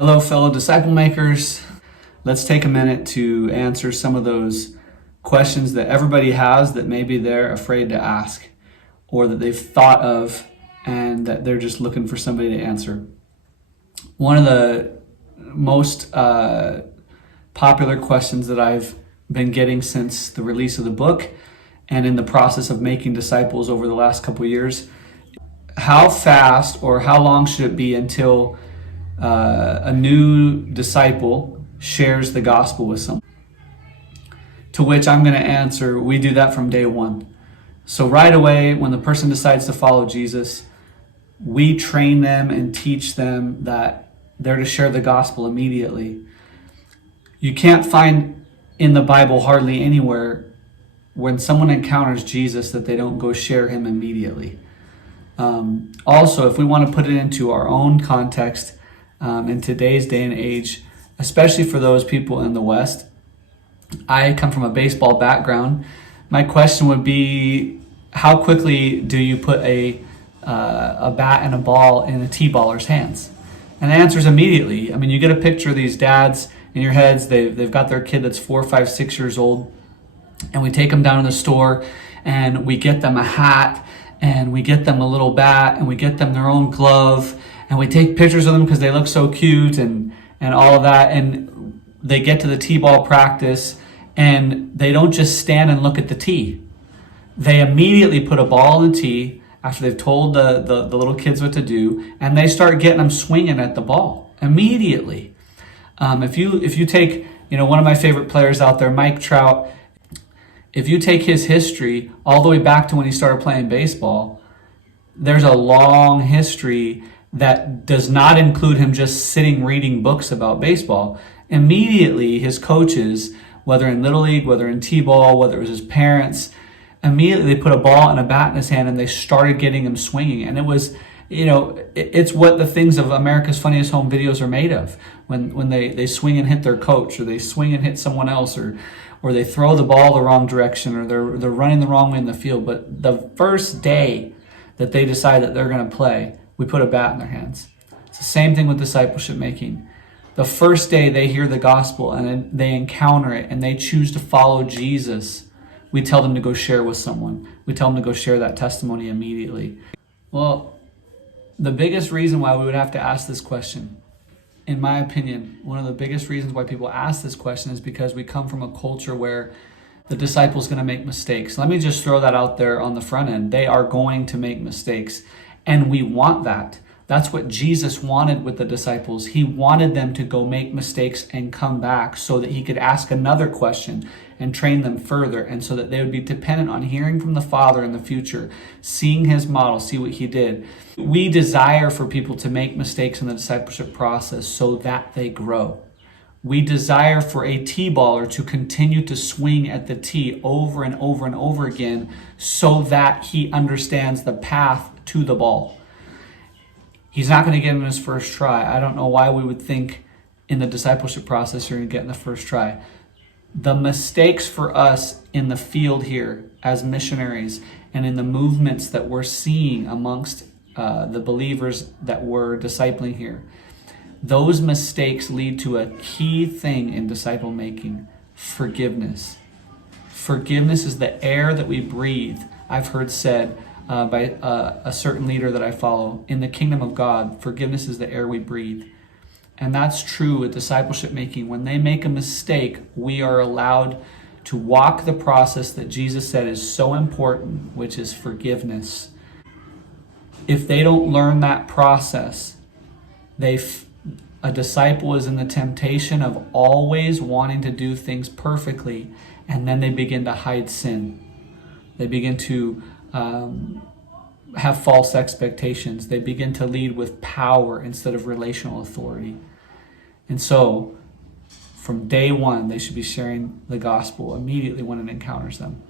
Hello, fellow disciple makers. Let's take a minute to answer some of those questions that everybody has that maybe they're afraid to ask or that they've thought of and that they're just looking for somebody to answer. One of the most popular questions that I've been getting since the release of the book and in the process of making disciples over the last couple of years, how fast or how long should it be until a new disciple shares the gospel with someone? To which I'm going to answer, we do that from day one. So right away, when the person decides to follow Jesus, we train them and teach them that they're to share the gospel immediately. You can't find in the Bible hardly anywhere when someone encounters Jesus that they don't go share him immediately. Also, if we want to put it into our own context, in today's day and age, especially for those people in the West, I come from a baseball background. My question would be, how quickly do you put a bat and a ball in a T-baller's hands? And the answer is immediately. I mean, you get a picture of these dads in your heads. They've got their kid that's 4, 5, 6 years old, and we take them down to the store, and we get them a hat, and we get them a little bat, and we get them their own glove, and we take pictures of them because they look so cute and all of that. And they get to the T-ball practice and they don't just stand and look at the tee. They immediately put a ball in the tee after they've told the little kids what to do, and they start getting them swinging at the ball immediately. If you take, one of my favorite players out there, Mike Trout, if you take his history all the way back to when he started playing baseball, there's a long history that does not include him just sitting reading books about baseball. Immediately, his coaches, whether in Little League, whether in T-ball, whether it was his parents, immediately they put a ball and a bat in his hand and they started getting him swinging. And it was, it's what the things of America's Funniest Home Videos are made of. When they swing and hit their coach, or they swing and hit someone else, or they throw the ball the wrong direction, or they're running the wrong way in the field. But the first day that they decide that they're going to play, we put a bat in their hands. It's the same thing with discipleship making. The first day they hear the gospel and they encounter it and they choose to follow Jesus, we tell them to go share with someone. We tell them to go share that testimony immediately. Well, the biggest reason why we would have to ask this question, in my opinion, one of the biggest reasons why people ask this question is because we come from a culture where the disciple's going to make mistakes. Let me just throw that out there on the front end. They are going to make mistakes. And we want that. That's what Jesus wanted with the disciples. He wanted them to go make mistakes and come back so that he could ask another question and train them further, and so that they would be dependent on hearing from the Father in the future, seeing his model, see what he did. We desire for people to make mistakes in the discipleship process so that they grow. We desire for a T-baller to continue to swing at the tee over and over and over again so that he understands the path to the ball. He's not going to get in his first try. I don't know why we would think in the discipleship process you're going to get in the first try. The mistakes for us in the field here as missionaries and in the movements that we're seeing amongst the believers that we're discipling here, those mistakes lead to a key thing in disciple making: forgiveness. Forgiveness is the air that we breathe. I've heard said by a certain leader that I follow, in the kingdom of God, forgiveness is the air we breathe. And that's true with discipleship making. When they make a mistake, we are allowed to walk the process that Jesus said is so important, which is forgiveness. If they don't learn that process, a disciple is in the temptation of always wanting to do things perfectly, and then they begin to hide sin. They begin to have false expectations. They begin to lead with power instead of relational authority. And so, from day one, they should be sharing the gospel immediately when it encounters them.